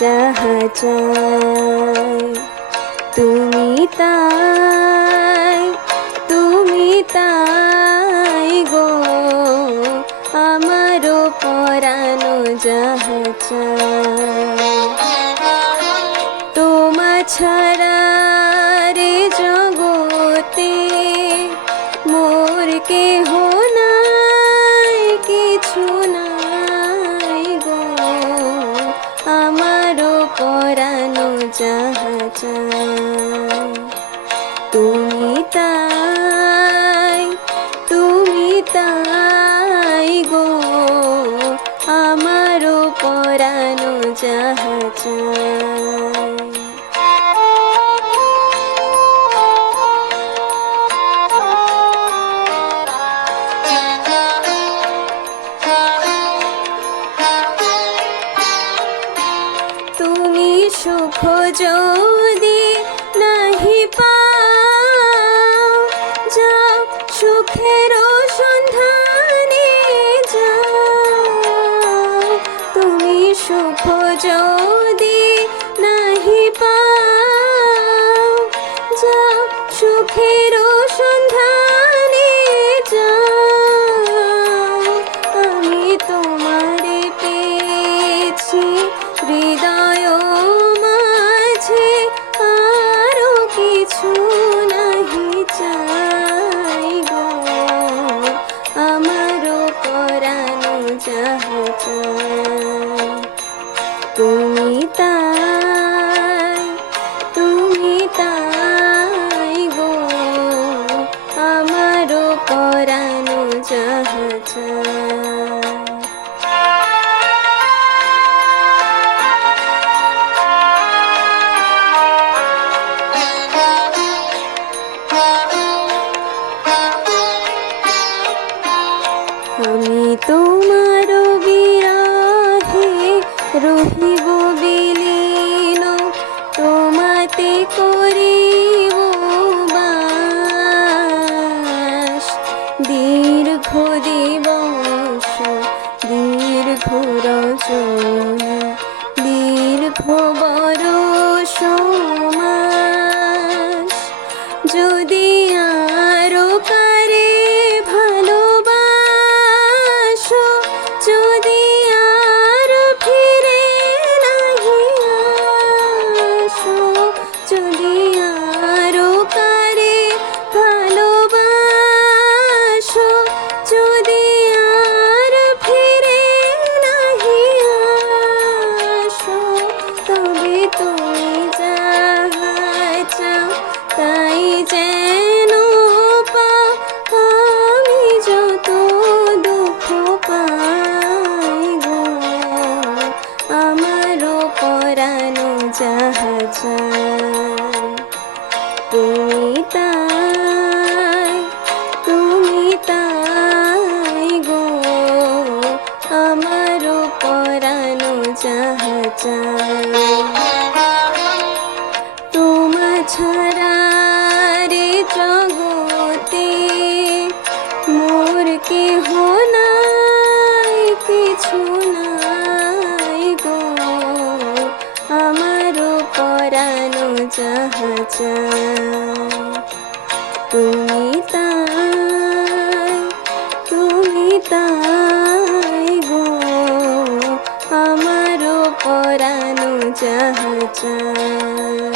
যাহা চাই তুমি তাই, তুমি তাই গো আমারও পরানো যাহা চাই। তোমা ছাড়া রে জগতে মোর কেহ নাই, কিছু নাই গো আমারও পরানো যাহা চাই তুমি তাই, তুমি তাই গো আমারও পরানো যাহা চাই। তুমি সুখ যদি নাহি পাও, যাও সুখের সন্ধানে যাও। তুমি সুখ যদি নাহি পাও, যাও সুখের সন্ধানে যাও। আমি তোমারে পেয়েছি হৃদয় মাঝে, আরো কিছু নাহি চাই গো আমারও পরানো যাহা চাই তুমি তাই, তুমি তাই গো আমারও পরানো যাহা চাই। আমি তোমার বিরহে রহিব বিলীন, তোমাতে করিব বাস। দীর্ঘ দিবস দীর্ঘ রজনী, দীর্ঘ বরষ মাস, যদি আরো কারে ভালোবাসো, যদি আর ফিরে নাহি আসো, যদি আরো কারে ভালোবাসো, যদি আর ফিরে নাহি আসো, তবে তুমি যাহা চাও তাই যেন পাও। আমি যত দুঃখ পাই গো আমারও পরানো যাহা চাই তুমি তাই, তুমি তাই গো আমারও পরানো যাহা চাই। তোমা ছাড়া রে জগতে মোর কেহ নাই, কিছু নাই গো আমারও পরানো যাহা চাই তুমি তাই, তুমি তাই গো আমারও পরানো যাহা চাই।